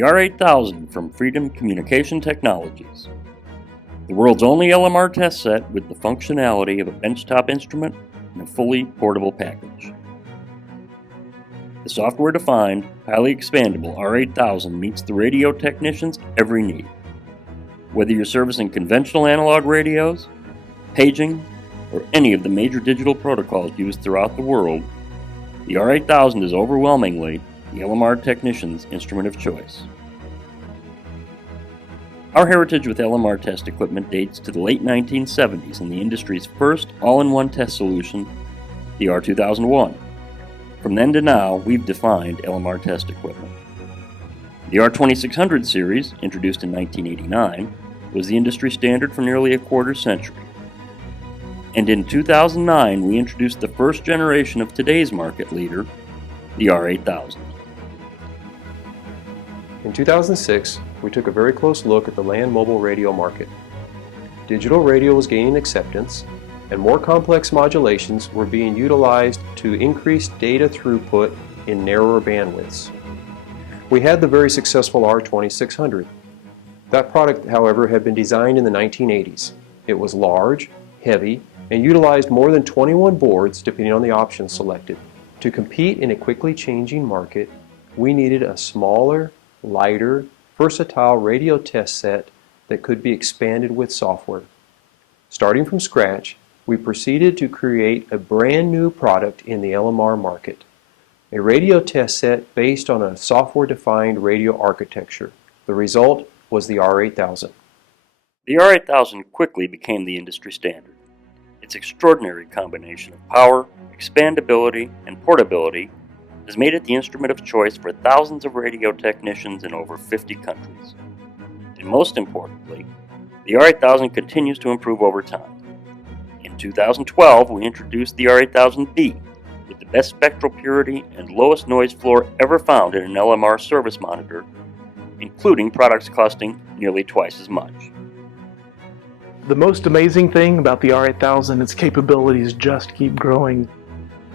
the R8000 from Freedom Communication Technologies. The world's only LMR test set with the functionality of a benchtop instrument and a fully portable package. The software-defined, highly expandable R8000 meets the radio technician's every need. Whether you're servicing conventional analog radios, paging, or any of the major digital protocols used throughout the world, the R8000 is overwhelmingly the LMR technician's instrument of choice. Our heritage with LMR test equipment dates to the late 1970s and the industry's first all-in-one test solution, the R2001. From then to now, we've defined LMR test equipment. The R2600 series, introduced in 1989, was the industry standard for nearly a quarter century. And in 2009, we introduced the first generation of today's market leader, the R8000. In 2006, we took a very close look at the land mobile radio market. Digital radio was gaining acceptance, and more complex modulations were being utilized to increase data throughput in narrower bandwidths. We had the very successful R2600. That product, however, had been designed in the 1980s. It was large, heavy, and utilized more than 21 boards depending on the options selected. To compete in a quickly changing market, we needed a smaller, lighter, versatile radio test set that could be expanded with software. Starting from scratch, we proceeded to create a brand new product in the LMR market, a radio test set based on a software-defined radio architecture. The result was the R8000. The R8000 quickly became the industry standard. Its extraordinary combination of power, expandability, and portability has made it the instrument of choice for thousands of radio technicians in over 50 countries. And most importantly, the R8000 continues to improve over time. In 2012, we introduced the R8000B with the best spectral purity and lowest noise floor ever found in an LMR service monitor, including products costing nearly twice as much. The most amazing thing about the R8000, its capabilities just keep growing.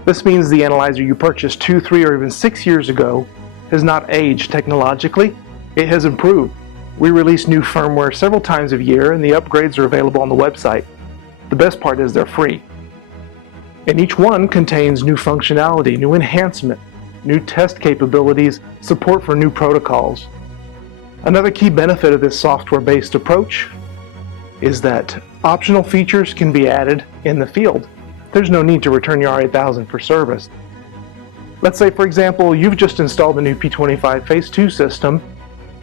This means the analyzer you purchased 2, 3, or even 6 years ago has not aged technologically, it has improved. We release new firmware several times a year and the upgrades are available on the website. The best part is they're free. And each one contains new functionality, new enhancement, new test capabilities, support for new protocols. Another key benefit of this software-based approach is that optional features can be added in the field. There's no need to return your R8000 for service. Let's say, for example, you've just installed the new P25 Phase 2 system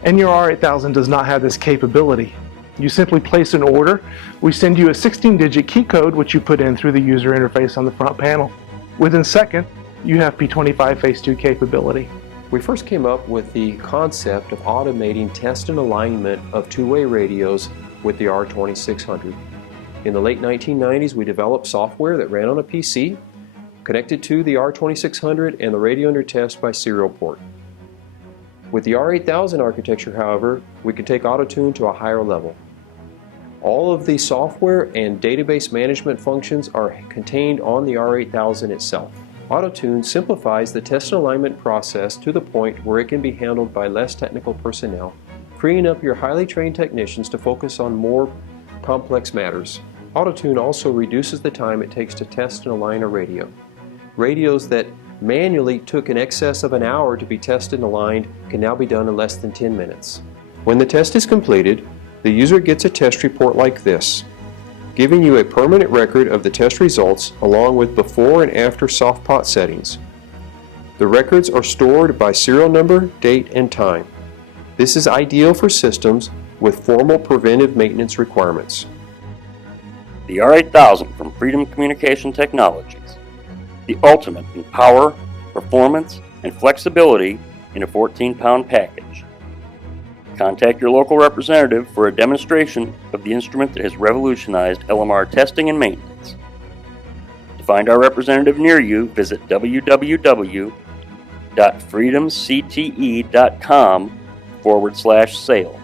and your R8000 does not have this capability. You simply place an order, we send you a 16-digit key code which you put in through the user interface on the front panel. Within seconds, you have P25 Phase 2 capability. We first came up with the concept of automating test and alignment of two-way radios with the R2600. In the late 1990s, we developed software that ran on a PC, connected to the R2600 and the radio under test by serial port. With the R8000 architecture, however, we can take auto-tune to a higher level. All of the software and database management functions are contained on the R8000 itself. Auto-tune simplifies the test and alignment process to the point where it can be handled by less technical personnel, freeing up your highly trained technicians to focus on more complex matters. Auto-tune also reduces the time it takes to test and align a radio. Radios that manually took in excess of an hour to be tested and aligned can now be done in less than 10 minutes. When the test is completed, the user gets a test report like this, giving you a permanent record of the test results along with before and after soft pot settings. The records are stored by serial number, date, and time. This is ideal for systems with formal preventive maintenance requirements. The R8000 from Freedom Communication Technologies, the ultimate in power, performance, and flexibility in a 14-pound package. Contact your local representative for a demonstration of the instrument that has revolutionized LMR testing and maintenance. To find our representative near you, visit www.freedomcte.com/sale.